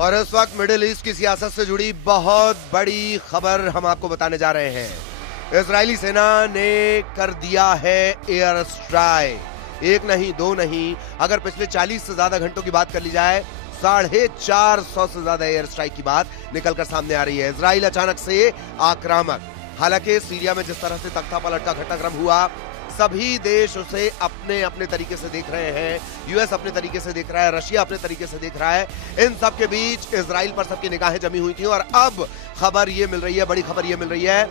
और इस वक्त मिडिल ईस्ट की सियासत से जुड़ी बहुत बड़ी खबर हम आपको बताने जा रहे हैं। इजरायली सेना ने कर दिया है एयर स्ट्राइक। एक नहीं, दो नहीं, अगर पिछले 40 से ज्यादा घंटों की बात कर ली जाए, 450 से ज्यादा एयर स्ट्राइक की बात निकलकर सामने आ रही है। इजराइल अचानक से आक्रामक। हालांकि सीरिया में जिस तरह से तख्ता पलट का घटनाक्रम हुआ, सभी देश उसे अपने अपने तरीके से देख रहे हैं। यूएस अपने तरीके से देख रहा है, रशिया अपने तरीके से देख रहा है। इन सब के बीच इजराइल पर सबकी निगाहें जमी हुई थी और अब खबर ये मिल रही है, बड़ी खबर ये मिल रही है,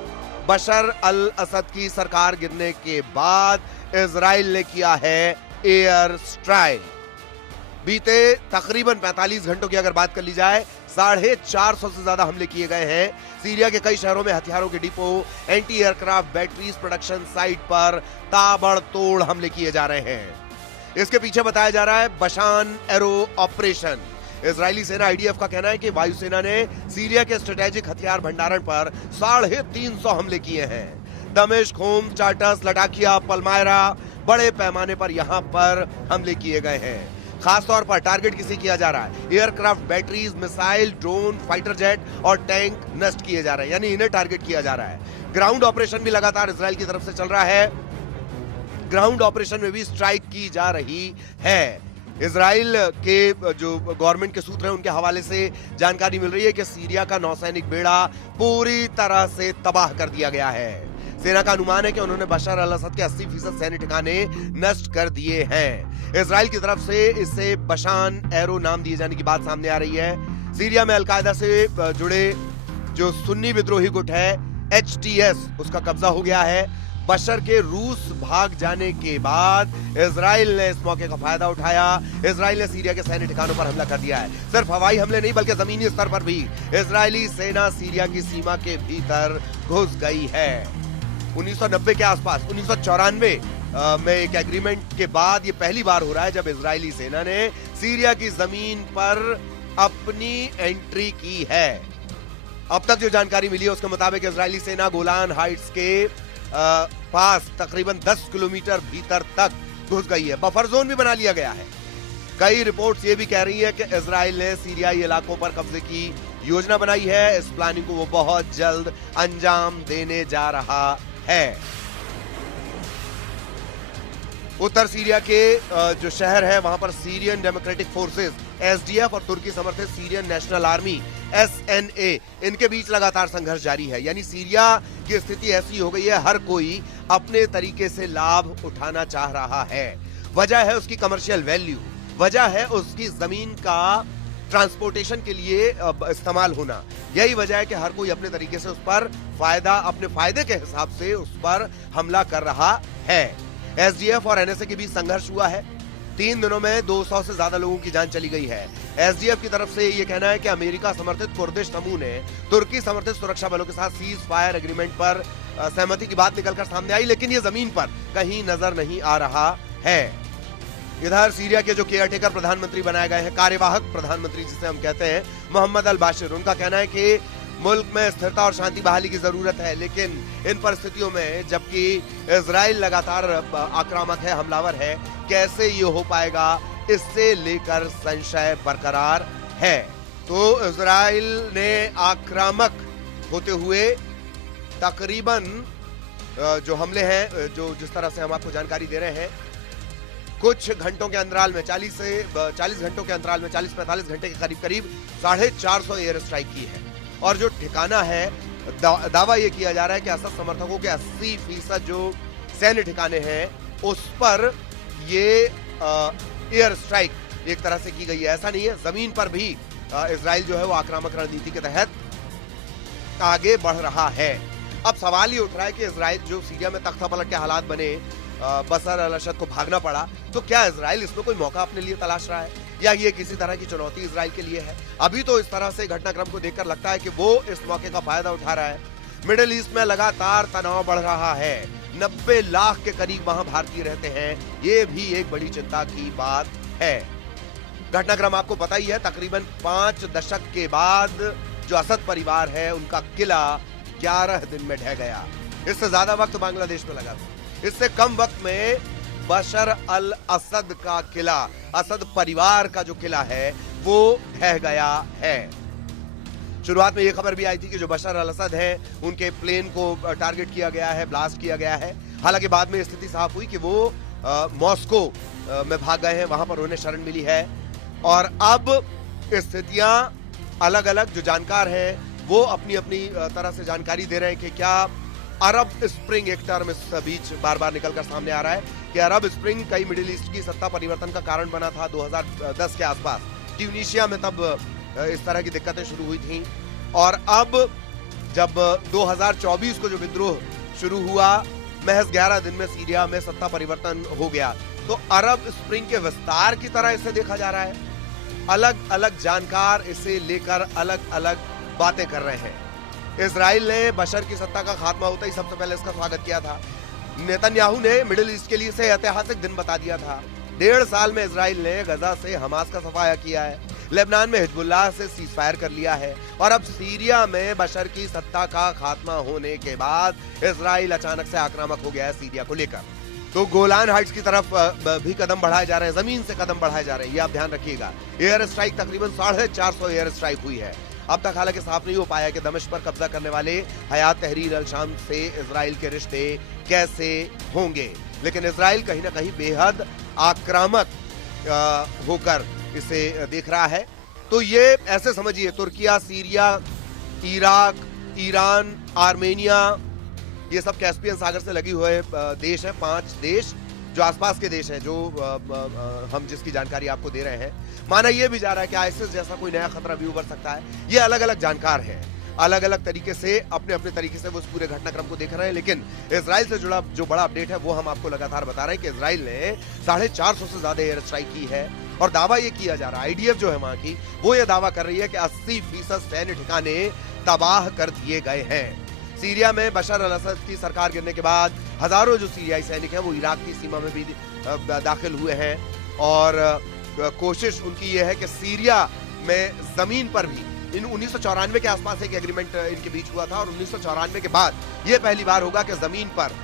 बशर अल असद की सरकार गिरने के बाद इजराइल ने किया है एयर स्ट्राइक। बीते तकरीबन 45 घंटों की अगर बात कर ली जाए, 450 से ज्यादा हमले किए गए हैं। सीरिया के कई शहरों में हथियारों के depot, anti aircraft batteries production site पर ताबड़तोड़ हमले किए जा रहे हैं। इसके पीछे बताया जा रहा है बशान एरो ऑपरेशन। इजरायली सेना आईडीएफ का कहना है कि वायुसेना ने सीरिया के स्ट्रेटेजिक हथियार भंडारण पर 350 हमले किए हैं। दमिश्क, होम, टार्टस, लटाकिया, पलमायरा, बड़े पैमाने पर यहां पर हमले किए गए हैं। खासतौर पर टारगेट किसे किया जा रहा है? Aircraft batteries, missile, drone, fighter jet और टैंक नष्ट किए जा रहे हैं, यानी इन्हें टारगेट किया जा रहा है। ग्राउंड ऑपरेशन भी लगातार इजराइल की तरफ से चल रहा है। ग्राउंड ऑपरेशन में भी स्ट्राइक की जा रही है। इजराइल के जो गवर्नमेंट के सूत्र हैं, उनके हवाले से जानकारी मिल रही है कि सीरिया का नौसैनिक बेड़ा पूरी तरह से तबाह कर दिया गया है। सेना का अनुमान है कि उन्होंने बशर अल असद के 80% सैन्य ठिकाने नष्ट कर दिए हैं। इजराइल की तरफ से इसे बशान एरो नाम दिए जाने की बात सामने आ रही है। सीरिया में अलकायदा से जुड़े जो सुन्नी विद्रोही गुट है HTS, उसका कब्जा हो गया है। बशर के रूस भाग जाने के बाद इजराइल ने इस मौके का फायदा उठाया। इजराइल ने सीरिया के सैन्य ठिकानों पर हमला कर दिया है। सिर्फ हवाई हमले नहीं, बल्कि जमीनी स्तर पर भी इजरायली सेना सीरिया की सीमा के भीतर घुस गई है। 1990 के आसपास, 1994 में एक एग्रीमेंट के बाद ये पहली बार हो रहा है जब इजरायली सेना ने सीरिया की जमीन पर अपनी एंट्री की है। अब तक जो जानकारी मिली है उसके मुताबिक इजरायली सेना गोलान हाइट्स के पास तकरीबन 10 किलोमीटर भीतर तक घुस गई है। बफर जोन भी बना लिया गया है। कई रिपोर्ट्स ये भी कह रही है कि इजराइल ने सीरियाई इलाकों पर कब्जे की योजना बनाई है। इस प्लानिंग को वो बहुत जल्द अंजाम देने जा रहा है। उत्तर सीरिया के जो शहर है वहां पर सीरियन डेमोक्रेटिक फोर्सेस SDF और तुर्की समर्थित सीरियन नेशनल आर्मी SNA, इनके बीच लगातार संघर्ष जारी है। यानी सीरिया की स्थिति ऐसी हो गई है, हर कोई अपने तरीके से लाभ उठाना चाह रहा है। वजह है उसकी कमर्शियल वैल्यू, वजह है उसकी जमीन का ट्रांसपोर्टेशन के लिए इस्तेमाल होना। यही वजह है कि हर कोई अपने तरीके से उस पर फायदा, अपने फायदे के हिसाब से उस पर हमला कर रहा है। SDF और NSA के बीच संघर्ष हुआ है। 3 दिनों में 200 से ज्यादा लोगों की जान चली गई है। SDF की तरफ से यह कहना है कि अमेरिका समर्थित कुर्दिश समूह ने तुर्की समर्थित सुरक्षा बलों के साथ सीज फायर एग्रीमेंट पर सहमति की बात निकलकर सामने आई, लेकिन यह जमीन पर कहीं नजर नहीं आ रहा है। इधर सीरिया के जो केयरटेकर प्रधानमंत्री बनाए गए हैं, कार्यवाहक प्रधानमंत्री जिसे हम कहते हैं, मोहम्मद अल बाशिर, उनका कहना है कि मुल्क में स्थिरता और शांति बहाली की जरूरत है। लेकिन इन परिस्थितियों में जबकि इजराइल लगातार आक्रामक है, हमलावर है, कैसे ये हो पाएगा, इससे लेकर संशय बरकरार है। तो इजराइल ने आक्रामक होते हुए तकरीबन जो हमले हैं, जो जिस तरह से हम आपको जानकारी दे रहे हैं, कुछ घंटों के अंतराल में 40 घंटों के अंतराल में 40-45 घंटे के करीब 450 एयर स्ट्राइक की है। और जो ठिकाना है, दावा यह किया जा रहा है कि असद समर्थकों के 80% जो सैन्य ठिकाने हैं उस पर ये एयर स्ट्राइक एक तरह से की गई है। ऐसा नहीं है, जमीन पर भी इजराइल जो है वो आक्रामक रणनीति के तहत आगे बढ़ रहा है। अब सवाल ये उठ रहा है कि इजराइल जो सीरिया में तख्ता पलट के हालात बने, बशर अल असद को भागना पड़ा, तो क्या इजराइल इसमें कोई मौका अपने लिए तलाश रहा है या ये किसी तरह की चुनौती इजराइल के लिए है? अभी तो इस तरह से घटनाक्रम को देखकर लगता है कि वो इस मौके का फायदा उठा रहा है। मिडिल ईस्ट में लगातार तनाव बढ़ रहा है। 90 लाख के करीब वहां भारतीय रहते हैं। ये भी एक बड़ी चिंता की बात है। घटनाक्रम आपको पता ही है, तकरीबन 5 दशक के बाद जो असद परिवार है उनका किला 11 दिन में ढह गया। इससे ज्यादा वक्त बांग्लादेश में लगा था। इससे कम वक्त में बशर अल असद का किला, असद परिवार का जो किला है वो ढह गया है। शुरुआत में यह खबर भी आई थी कि जो बशर अल असद हैं उनके प्लेन को टारगेट किया गया है, ब्लास्ट किया गया है। हालांकि बाद में स्थिति साफ हुई कि वो मॉस्को में भाग गए हैं, वहां पर उन्हें शरण मिली है। और अब स्थितियां अलग अलग, जो जानकार हैं वो अपनी अपनी तरह से जानकारी दे रहे हैं कि क्या अरब स्प्रिंग, एक टर्म इस बीच बार बार निकलकर सामने आ रहा है कि अरब स्प्रिंग कई मिडिल ईस्ट की सत्ता परिवर्तन का कारण बना था 2010 के आसपास। ट्यूनीशिया में तब इस तरह की दिक्कतें शुरू हुई थी। और अब जब 2024 को जो विद्रोह शुरू हुआ, महज 11 दिन में सीरिया में सत्ता परिवर्तन हो गया। तो अरब स्प्रिंग के विस्तार की तरह इसे देखा जा रहा है। अलग अलग जानकार इसे लेकर अलग अलग बातें कर रहे हैं। इजराइल ने बशर की सत्ता का खात्मा होता ही सबसे पहले इसका स्वागत किया था। नेतन्याहू ने मिडिल ईस्ट के लिए इसे ऐतिहासिक दिन बता दिया था। 1.5 साल में इजराइल ने गजा से हमास का सफाया किया है, लेबनान में हिजबुल्लाह से सीज फायर कर लिया है, और अब सीरिया में बशर की सत्ता का खात्मा होने के बाद इजराइल अचानक से आक्रामक हो गया है सीरिया को लेकर। तो गोलान हाइट्स की तरफ भी कदम बढ़ाए जा रहे हैं, जमीन से कदम बढ़ाए जा रहे हैं, ये आप ध्यान रखिएगा। एयर स्ट्राइक तकरीबन 450 एयर स्ट्राइक हुई है। अब तक हालांकि साफ नहीं हो पाया कि दमिश्क पर कब्जा करने वाले हयात तहरीर अल शाम से इजराइल के रिश्ते कैसे होंगे, लेकिन इजराइल कहीं ना कहीं बेहद आक्रामक होकर इसे देख रहा है। तो ये ऐसे समझिए, Türkiye, Syria, Iraq, Iran, Armenia, ये सब कैस्पियन सागर से लगे हुए देश हैं। 5 देश जो आसपास के देश हैं, जो हम जिसकी जानकारी आपको दे रहे हैं। माना यह भी जा रहा है कि आईएसआईएस जैसा कोई नया खतरा भी उभर सकता है। ये अलग अलग जानकार हैं, अलग अलग तरीके से अपने अपने तरीके से वो इस पूरे घटनाक्रम को देख रहे हैं। लेकिन इजराइल से जुड़ा जो बड़ा अपडेट है वो हम आपको लगातार बता रहे हैं कि इजराइल ने 450 से ज्यादा एयर स्ट्राइक की है। और दावा ये किया जा रहा है, आईडीएफ जो है वहां की, वो ये दावा कर रही है कि 80% सैन्य ठिकाने तबाह कर दिए गए हैं। सीरिया में बशर अल असद की सरकार गिरने के बाद हजारों जो सीरियाई सैनिक हैं वो इराक की सीमा में भी दाखिल हुए हैं। और कोशिश उनकी ये है कि सीरिया में जमीन पर भी, इन 1994 के आसपास एक एग्रीमेंट इनके बीच हुआ था, और 1994 के बाद ये पहली बार होगा कि जमीन पर,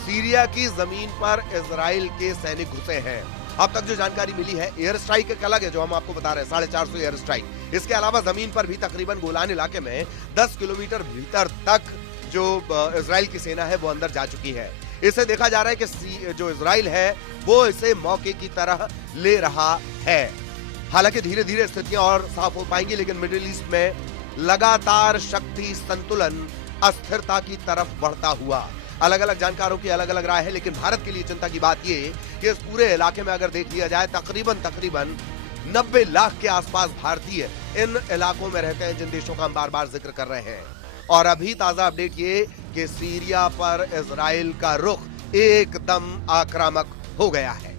सीरिया की जमीन पर इजराइल के सैनिक घुसे हैं। अब तक जो जानकारी मिली है, एयर स्ट्राइक एक अलग है जो हम आपको बता रहे हैं, 450 एयर स्ट्राइक। इसके अलावा जमीन पर भी तकरीबन गोलान इलाके में 10 किलोमीटर भीतर तक जो इजराइल की सेना है वो अंदर जा चुकी है। इसे देखा जा रहा है कि जो इजराइल है वो इसे मौके की तरह ले रहा है। हालांकि धीरे धीरे स्थितियां और साफ हो पाएंगी, लेकिन मिडिल ईस्ट में लगातार शक्ति संतुलन अस्थिरता की तरफ बढ़ता हुआ। अलग अलग जानकारों की अलग अलग राय है, लेकिन भारत के लिए चिंता की बात यह कि इस पूरे इलाके में अगर देख लिया जाए, तकरीबन 90 लाख के आसपास भारतीय इन इलाकों में रहते हैं, जिन देशों का हम बार बार जिक्र कर रहे हैं। और अभी ताजा अपडेट ये कि सीरिया पर इजराइल का रुख एकदम आक्रामक हो गया है।